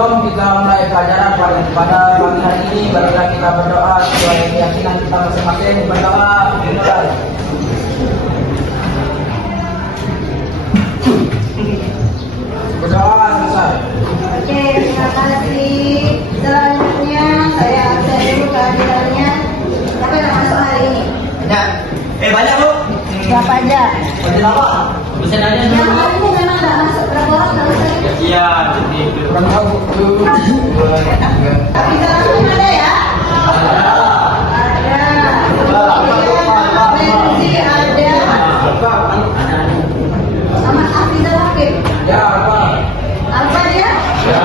Sebelum kita mulai pelajaran pada pagi hari ini, marilah kita berdoa sesuai keyakinan kita masing-masing. Berdoa, dimulai. Berdoa selesai. Oke, terima kasih. Selanjutnya saya absen dulu kehadirannya. Siapa yang masuk hari ini? Banyak. Banyak bu. Siapa aja? Banyak apa? Pesan aja. Yang hari ini memang nggak masuk berapa orang kalau saya? Iya, jadi kurang tahu. Tapi sekarang ada ya? Ada. Benji ada. Sama Afrizal Hakim. Ya, apa? Apa dia? Ya.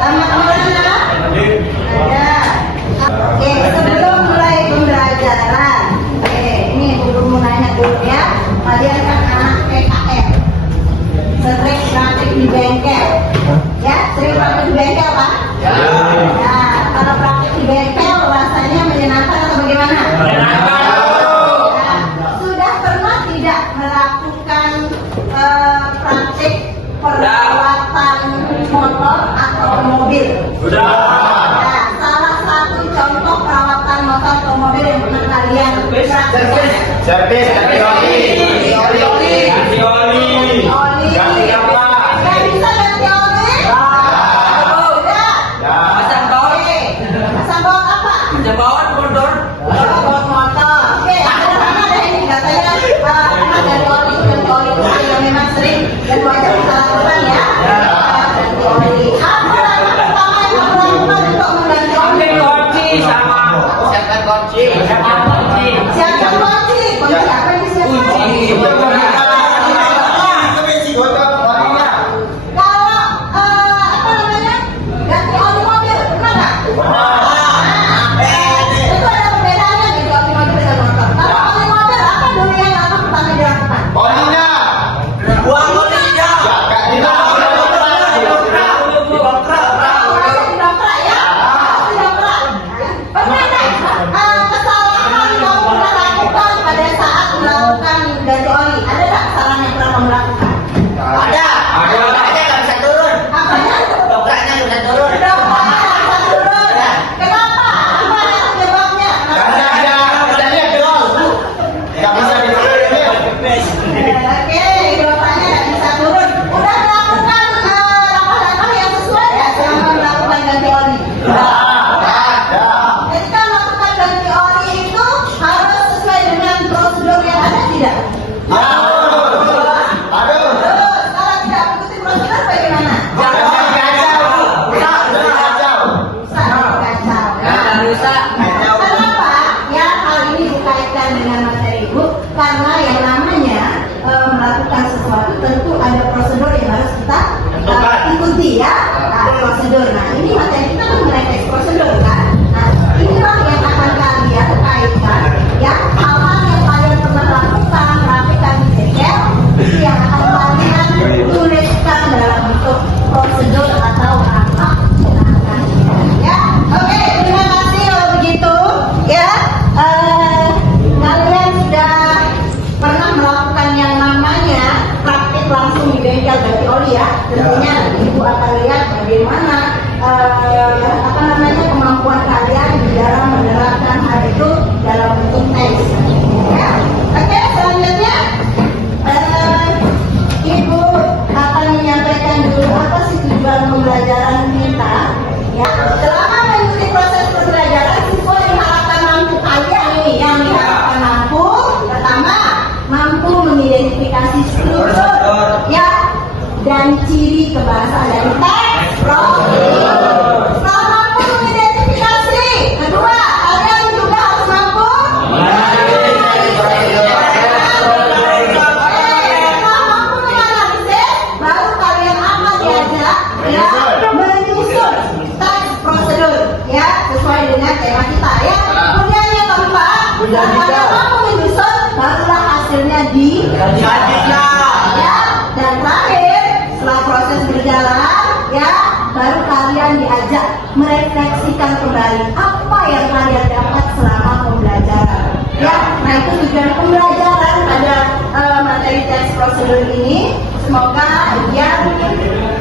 Sama Maulana? Ada. Oke, sebelum mulai pembelajaran, ini guru mau nanya dulu ya. Kalian kan anak PKM, sering praktik di bengkel, ya? Sering praktik di bengkel Pak? Ya. Nah, kalau praktik di bengkel rasanya menyenangkan atau bagaimana? Menyenangkan. Nah, sudah pernah tidak melakukan praktik perawatan motor atau mobil? Sudah. Nah, salah satu contoh perawatan motor atau mobil yang pernah kalian praktikkan. Servis, ganti oli. Ganti apa? Nggak bisa ganti oli? Sudah? Pasang baut. Pasang baut apa? Baut motor. Baut motor. Oke, ada ini katanya pernah ganti oli itu yang memang sering dan wajar kita lakukan ya. Ganti oli. Apa langkah pertama yang kamu lakukan untuk mengganti oli? Siapkan kunci. Siapkan kunci. Kunci apa yang disiapkan? Kalau apa namanya ganti oli mobil pernah nggak? Itu ada perbedaannya gitu oli mobil dengan motor. Kalau oli mobil apa dulu yang langkah pertama dilakukan? Didongkrak ya? Didongkrak. Pernah nggak kesalahan kamu pernah lakukan pada saat melakukan ganti oli? Ada nggak kesalahan yang pernah kamu lakukan? Apanya? Dongkraknya bisa turun. Kenapa? Apa yang penyebabnya? Oke, dongkraknya nggak bisa turun. Udah melakukan langkah-langkah yang sesuai ya selama melakukan ganti oli? Ketika melakukan ganti oli itu harus sesuai dengan prosedur yang ada tidak? Kalau tidak mengikuti prosedur bagaimana? Rusak. Kenapa? Ya, hal ini dikaitkan dengan materi ibu karena yang namanya melakukan sesuatu tentu ada prosedur yang harus kita ikuti ya. Prosedur. Nah, ini materi kita mengenai teks prosedur kan. Nah, inilah yang akan kalian kaitkan ya hal-hal yang kalian pernah lakukan, praktikkan di bengkel itu yang akan kalian tuliskan dalam bentuk prosedur atau langkah ya. Oke, terima kasih kalau begitu ya. Kalian sudah pernah melakukan yang namanya praktik langsung di bengkel ganti oli ya. Tentunya ibu akan lihat bagaimana apa namanya kemampuan kalian di dalam menerapkan hal itu dalam bentuk teks ya. Oke, selanjutnya ibu akan menyampaikan dulu apa sih tujuan pembelajaran kita ya. Selama mengikuti proses pembelajaran siswa diharapkan mampu kalian ini yang diharapkan mampu pertama mampu mengidentifikasi struktur ya dan ciri kebahasaan dari teks prosedur. Setelah mampu mengidentifikasi, kedua kalian juga harus mampu setelah mampu menganalisis, baru kalian akan diajak ya menyusun teks prosedur ya sesuai dengan tema kita ya. Kemudian yang keempat, setelah kalian mampu menyusun, barulah hasilnya ya. Dan terakhir, setelah proses berjalan ya, baru kalian diajak merefleksikan kembali apa yang kalian dapat selama pembelajaran ya. Nah, itu tujuan pembelajaran pada materi teks prosedur ini. Semoga yang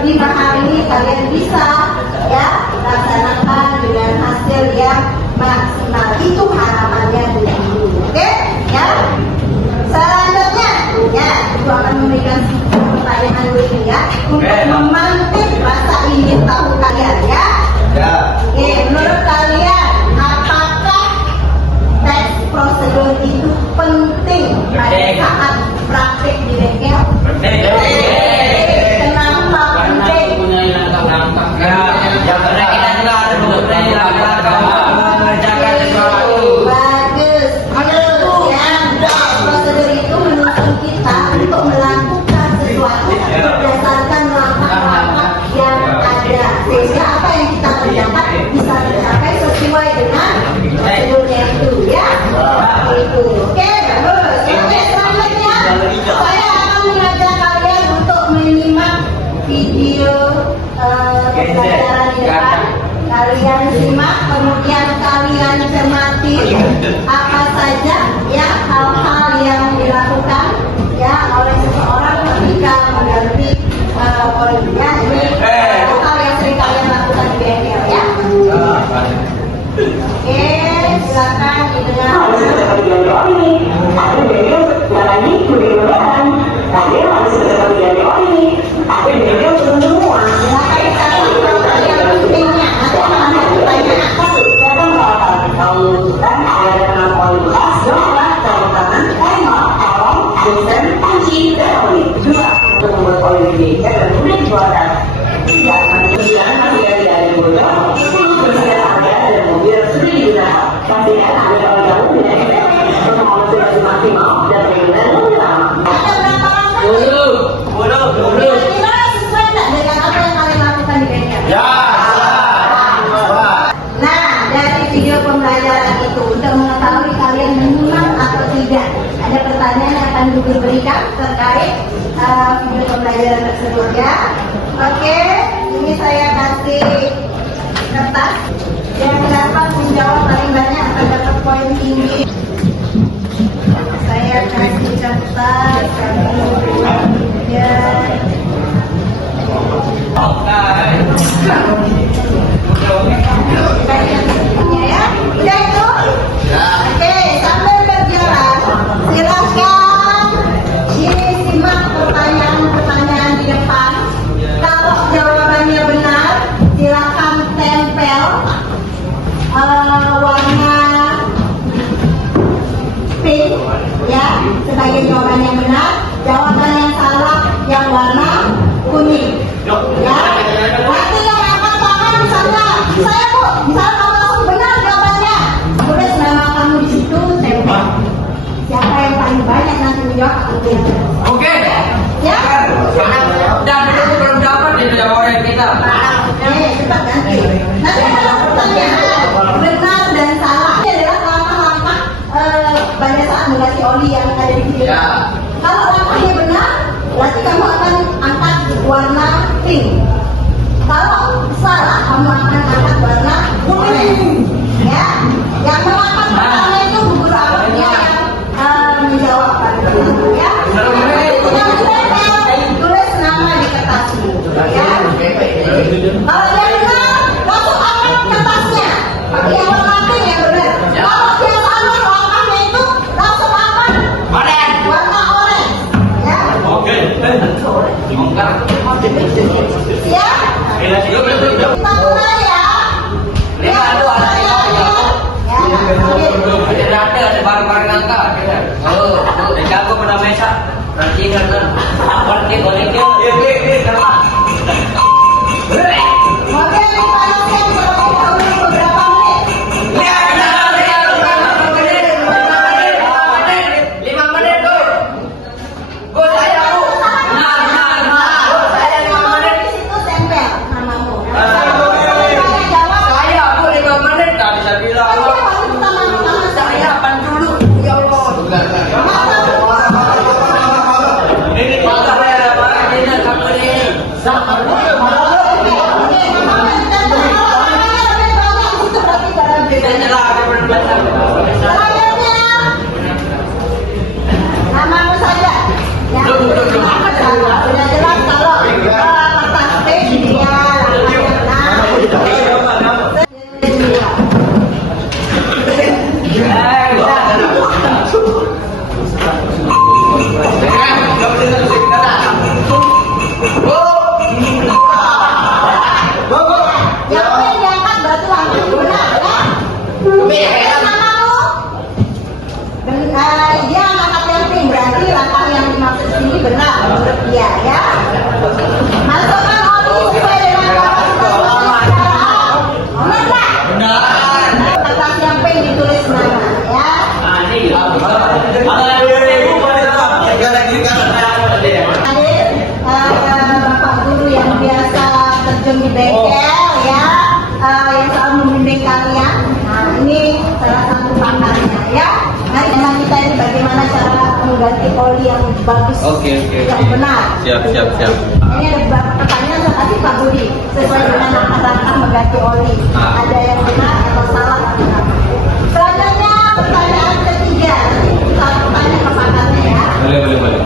5 hari ini kalian bisa ya laksanakan dengan hasil yang maksimal. Itu harapannya dulu. Oke? Ya. Selanjutnya, ya, itu akan memberikan pertanyaan berikutnya untuk memantik rasa ingin tahu kalian, ya. Ya. Oke, menurut kalian apakah teks prosedur itu penting pada saat praktik di bengkel? Kenapa penting? Bagus. Yang prosedur itu menuntut kita untuk melakukan sesuatu berdasarkan langkah-langkah yang ada, sehingga apa yang kita kerjakan bisa tercapai sesuai dengan prosedurnya itu, ya. Itu. Oke, bagus. Oke, selanjutnya saya akan mengajak kalian untuk menyimak video pembelajaran di depan. Kalian simak, kemudian kalian cermati apa saja ya hal-hal yang dilakukan ya oleh seseorang ketika mengganti polinya. Ini hal yang sering kalian lakukan di bengkel, ya. Oke, silakan didengar. Silakan yang pentingnya. Nanti akan ada pertanyaan. Ada berapa langkah? Kira-kira sesuai nggak dengan apa yang kalian lakukan di bengkel? Nah, dari video pembelajaran itu untuk mengetahui kalian menyimak atau tidak, ada pertanyaan yang akan Guru berikan terkait video pembelajaran tersebut, ya. Oke, ini saya kasih kertas yang dapat menjawab paling banyak akan dapat poin tinggi. Saya kasih kertas, ya. Ya, udah itu? Oke, sambil berjalan, silakan simak pertanyaan-pertanyaan di depan. Kalau jawabannya benar, silakan tempel warna pink, ya, sebagai jawaban yang benar. Jawaban yang salah yang warna kuning. Ya, nanti yang angkat tangan misalnya, saya Bu, misalnya kamu langsung benar jawabannya, tulis nama kamu di situ, tempel. Siapa yang paling banyak nanti menjawab itu yang benar. Oke. Ya. Dan itu belum dapat itu jawaban kita. Oke, cepat nanti. Nanti kalau pertanyaan benar dan salah, ini adalah langkah-langkah pada saat mengganti oli yang ada di video. Ya. Kalau langkahnya benar, berarti kamu akan angkat warna pink. Kalau salah, kamu akan angkat warna kuning. Ya, yang mengangkat pertama itu guru awalnya yang menjawab pada itu, ya. Nanti tinggal ditempel, tulis nama di kertas ini, ya. Kalau dia benar, langsung angkat kertasnya. Pakai yang warna pink yang benar. Kalau dia salah, langkahnya itu langsung angkat warna oranye. Ya. Siap? Kita mulai ya. Ya, Ada barang-barang angka. Jago pada mesa. Nanti kan apa nanti boleh dia. Mobil dipanaskan terlebih dahulu beberapa menit. 5 menit tuh. Bu saya Bu. Bu saya 5 menit. Di situ tempel namamu. Saya Jawab. Saya Bu 5 menit tadi saya bilang. Saya waktu pertama-tama Saya apaan dulu? Ya Allah. Ini kalau saya ada barang ini tak boleh. bengkel ya, yang selalu membimbing kalian. Nah, ini salah satu pakarnya ya. Nah, tentang kita ini bagaimana cara mengganti oli yang bagus, yang benar. Siap. Ini ada beberapa pertanyaan, tetapi Pak Budi sesuai dengan langkah-langkah mengganti oli. Ada yang benar atau salah? Selanjutnya pertanyaan ketiga. Kita tanya ke pakarnya ya. Boleh.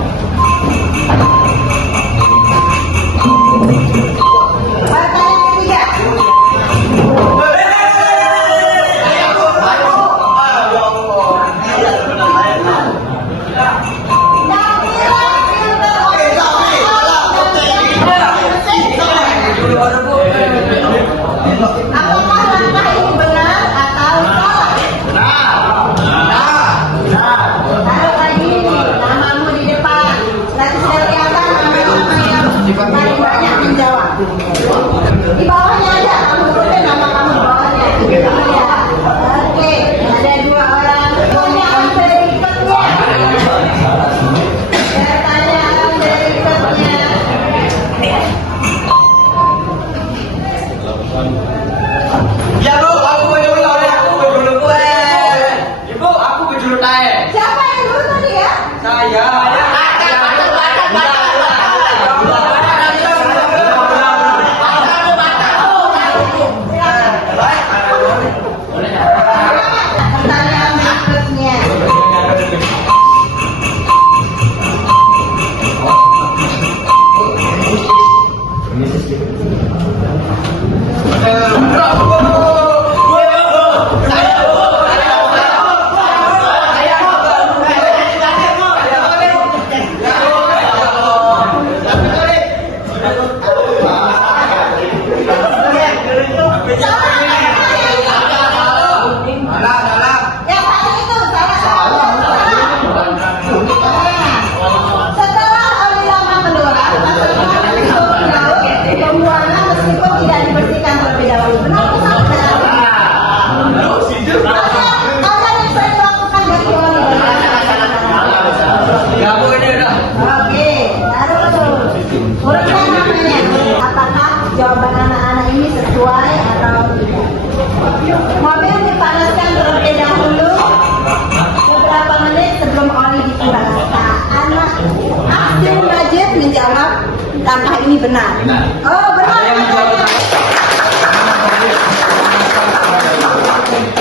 Pertanyaan ketiga. Apakah langkah ini benar atau salah? Taruh lagi nih, namamu di depan. Nanti saya lihatkan nama-nama yang paling banyak menjawab. Di bawahnya aja, kamu tuliskan nama kamu di bawahnya. Ya. Oke, ada 2 orang. Pertanyaan berikutnya. Ya Bu, aku dulu gue. Ibu, aku dulu naik. Siapa yang dulu tadi ya? Saya. Pertanyaan berikutnya. Yang tadi itu salah. Setelah oli lama keluar, pembuangan meskipun tidak dibersihkan terlebih dahulu. Benar atau salah? Apa yang saya lakukan dari oli? Ya Bu, ini udah. Oke, taruh. Urutkan namanya. Apakah jawaban anak-anak ini sesuai atau tidak? Mobil dipanaskan terlebih dahulu beberapa menit sebelum oli dikuras. Anak Abdul Majid menjawab langkah ini benar. Oh, benar. Ada yang menjawab.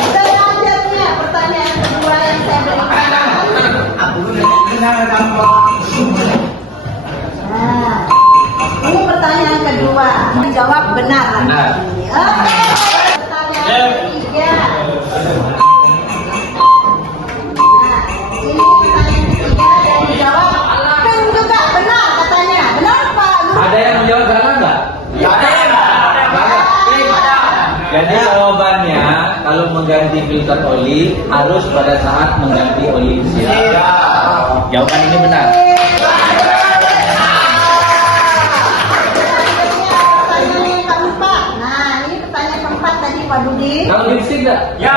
Selanjutnya pertanyaan kedua yang saya berikan. Nah, ini pertanyaan kedua. Menjawab benar. Benar. Oke. Pertanyaan ketiga. Nah, ini pertanyaan ketiga dan dijawab kan juga benar katanya. Benar Pak? Ada yang menjawab salah nggak? Jadi jawabannya kalau mengganti filter oli harus pada saat mengganti oli siap. Jawaban ini benar. Pertanyaan yang keempat. Nah, ini pertanyaan keempat tadi Pak Budi. Kalau lipstick nggak? Ya.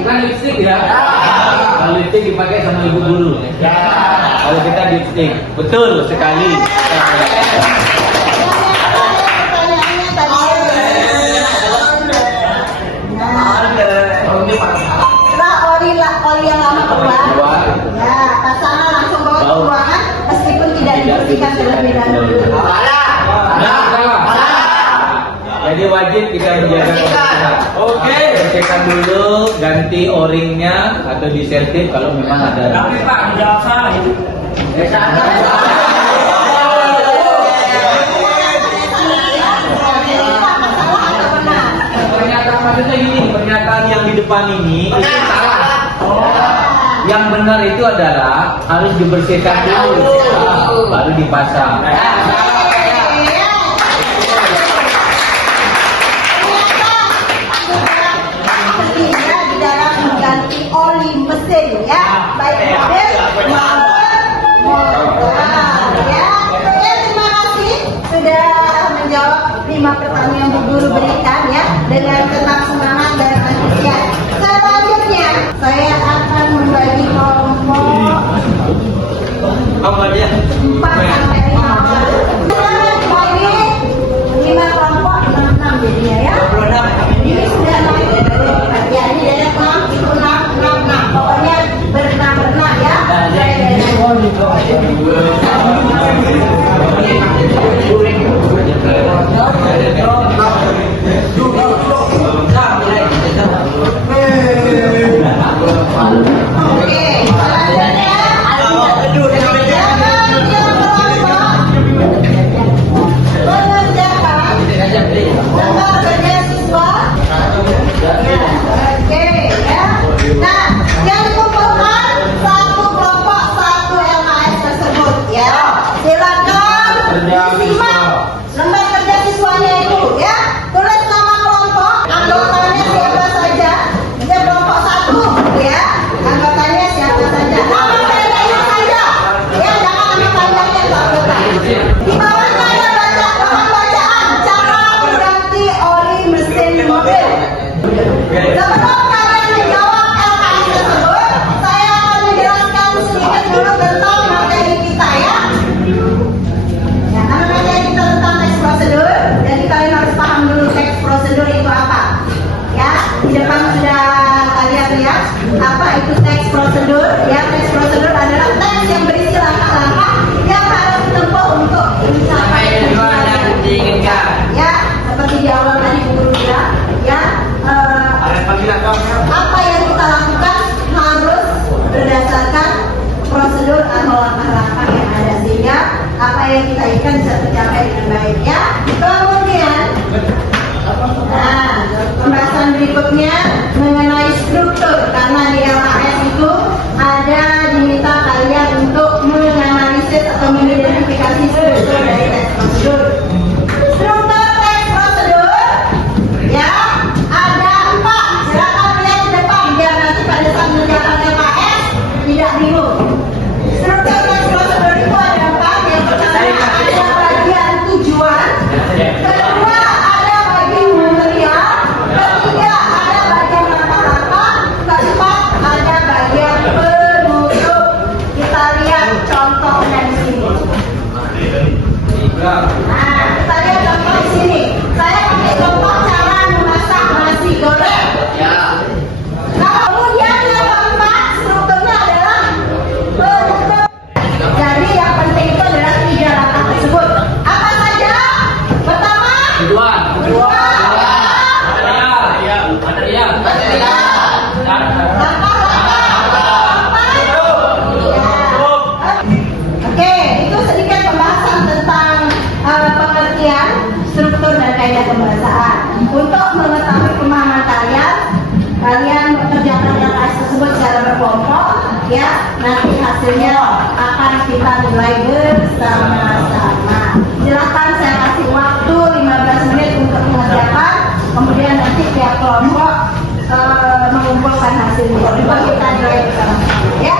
Bukan lipstick ya? Kalau lipstick dipakai sama ibu guru. Kalau kita lipstick, betul sekali. Pertanyaannya tadi. Nah, oli yang lama keluar. Ya, tak sana langsung bawa ke ruangan meskipun tidak dibersihkan terlebih dahulu. Salah. Jadi wajib kita menjaga kebersihan. Oke. Bersihkan dulu, ganti o-ringnya atau disertif kalau memang ada. Tapi Pak, menjawab salah itu. Pernyataan maksudnya gini, pernyataan yang di depan ini itu salah. Yang benar itu adalah harus dibersihkan dulu, baru dipasang. Terlihat di dalam mengganti oli mesin ya, baik mobil maupun motor ya. Oke, terima kasih sudah menjawab 5 pertanyaan yang Bu Guru berikan ya dengan tetap semangat dan antusias. Selanjutnya saya akan membagi kelompok Apa dia? 4 sampai 5 orang. kan bisa tercapai dengan baik ya. Kemudian, nah, pembahasan berikutnya mengenai struktur, karena di LHS itu ada diminta kalian untuk menganalisis atau mengidentifikasi struktur dari teks prosedur. Struktur teks prosedur ya ada 4. Silakan lihat ke depan biar nanti pada saat mengerjakan LHS tidak bingung. Struktur teks prosedur itu ada 4. Yang pertama ada bagian tujuan, kedua ada bagian material, ketiga ada bagian langkah-langkah, keempat ada bagian penutup. Kita lihat contohnya di sini. Nah, kita lihat contoh di sini. Saya pakai contoh cara memasak nasi goreng. Nah, kemudian yang keempat strukturnya adalah penutup. Jadi yang penting itu adalah 3 langkah tersebut. Apa saja? Pertama, Tujuan. material. Oke, itu sedikit pembahasan tentang pengertian struktur dan kaidah pembahasan. Untuk mengetahui pemahaman kalian mengerjakan LHS tersebut secara berkelompok, ya. Nanti hasilnya akan kita nilai bersama-sama. Silakan saya kasih waktu 15 menit untuk mengerjakan. Kemudian nanti tiap kelompok mengumpulkan hasilnya. Coba kita nilai bersama-sama. Ya,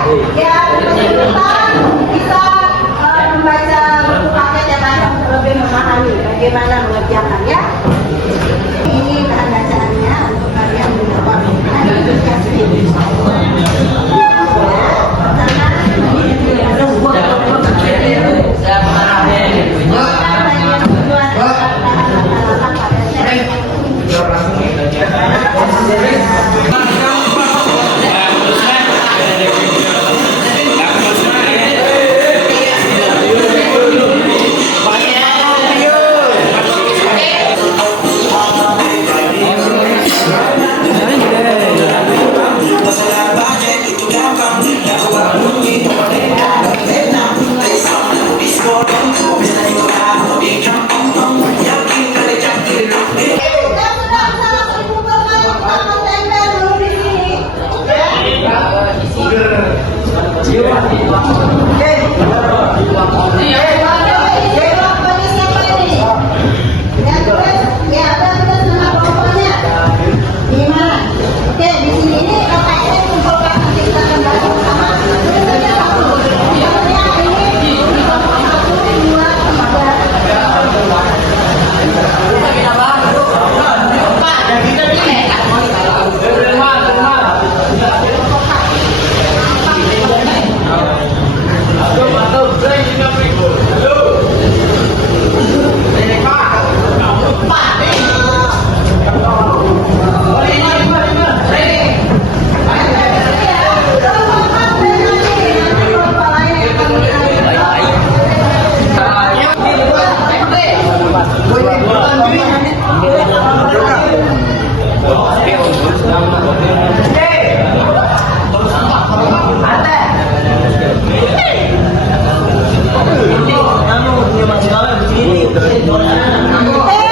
kita membaca buku paket yang ada untuk lebih memahami bagaimana mengerjakan ya. Ini bahan bacaannya untuk kalian menjawab.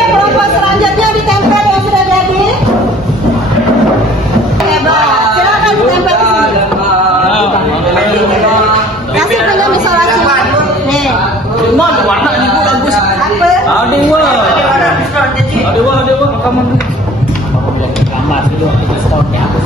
Kelompok selanjutnya ditempel yang sudah jadi. Hebat. Silakan ditempel di sini. Kasih penyam isolasi. Nih. Warna ini Bu bagus. Apa? Ada rekaman. Gambar dulu stoknya aku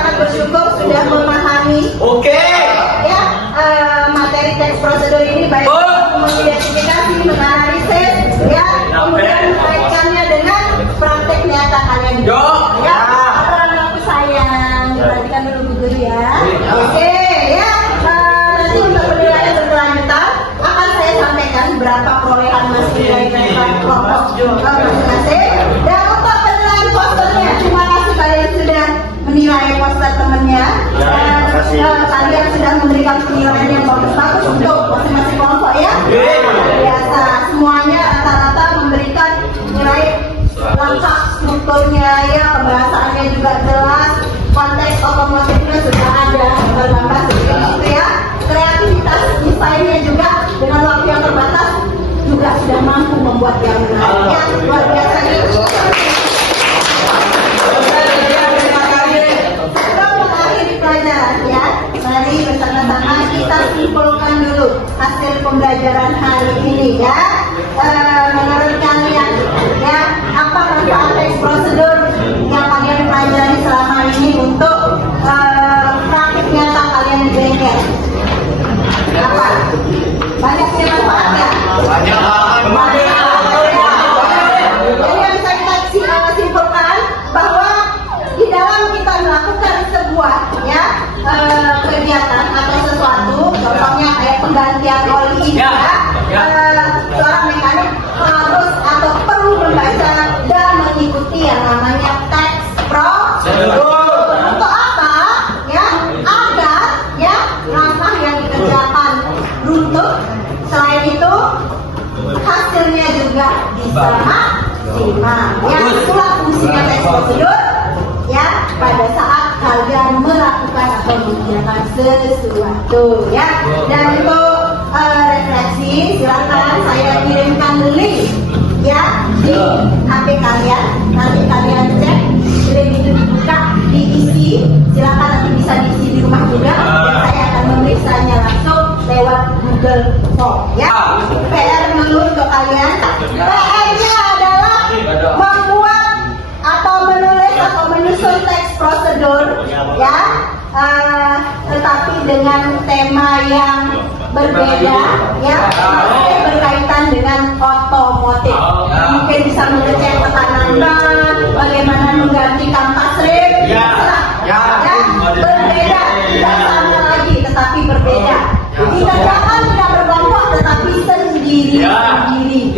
Saya sudah memahami ya materi teks prosedur ini, baik mengidentifikasi, menganalisis, ya kemudian mengaitkannya dengan praktek nyata kalian. Ya, aturan aku sayang, diperhatikan dulu Bu Guru ya. Oke, ya nanti untuk penilaian berkelanjutan akan saya sampaikan berapa perolehan masing-masing dari kelompok masing-masing. Dan untuk penilaian posternya, terima kasih kalian sudah menilai poster temannya. Kalian sudah memberikan penilaian yang bagus-bagus untuk masing-masing kelompok ya. Biasa semuanya rata-rata memberikan nilai lengkap, strukturnya ya, pembahasannya juga jelas, konteks otomotifnya sudah ada bergambar seperti itu ya. Kreativitas desainnya juga dengan waktu yang terbatas juga sudah mampu membuat yang menarik ya. Luar biasa nih. Mari bersama-sama kita simpulkan dulu hasil pembelajaran hari ini ya. Menurut kalian ya, apa manfaat teks prosedur yang kalian pelajari selama ini untuk praktik nyata kalian di bengkel? Apa? Banyak manfaatnya? Jadi yang bisa kita simpulkan bahwa di dalam kita melakukan sebuah ya kegiatan atau sesuatu, contohnya kayak penggantian oli ya, seorang mekanik harus atau perlu membaca dan mengikuti yang namanya teks prosedur. Untuk apa? Ya, agar ya langkah yang dikerjakan runtuh. Selain itu hasilnya juga bisa maksimal. Ya, itulah fungsinya teks prosedur ya pada saat kalian melakukan atau mengerjakan sesuatu ya. Dan untuk refleksi silakan saya kirimkan link ya di HP kalian, nanti kalian cek link itu dibuka, diisi, silakan nanti bisa diisi di rumah juga dan saya akan memeriksanya langsung lewat Google Form ya. PR dulu untuk kalian, PR-nya adalah membuat atau menulis atau menyusun teks prosedur ya, tetapi dengan tema yang berbeda ya, masih berkaitan dengan otomotif. Mungkin bisa mengecek tekanan ban, bagaimana mengganti kampas rem, berbeda, tidak sama lagi tetapi berbeda. Dikerjakan tidak berkelompok tetapi sendiri-sendiri.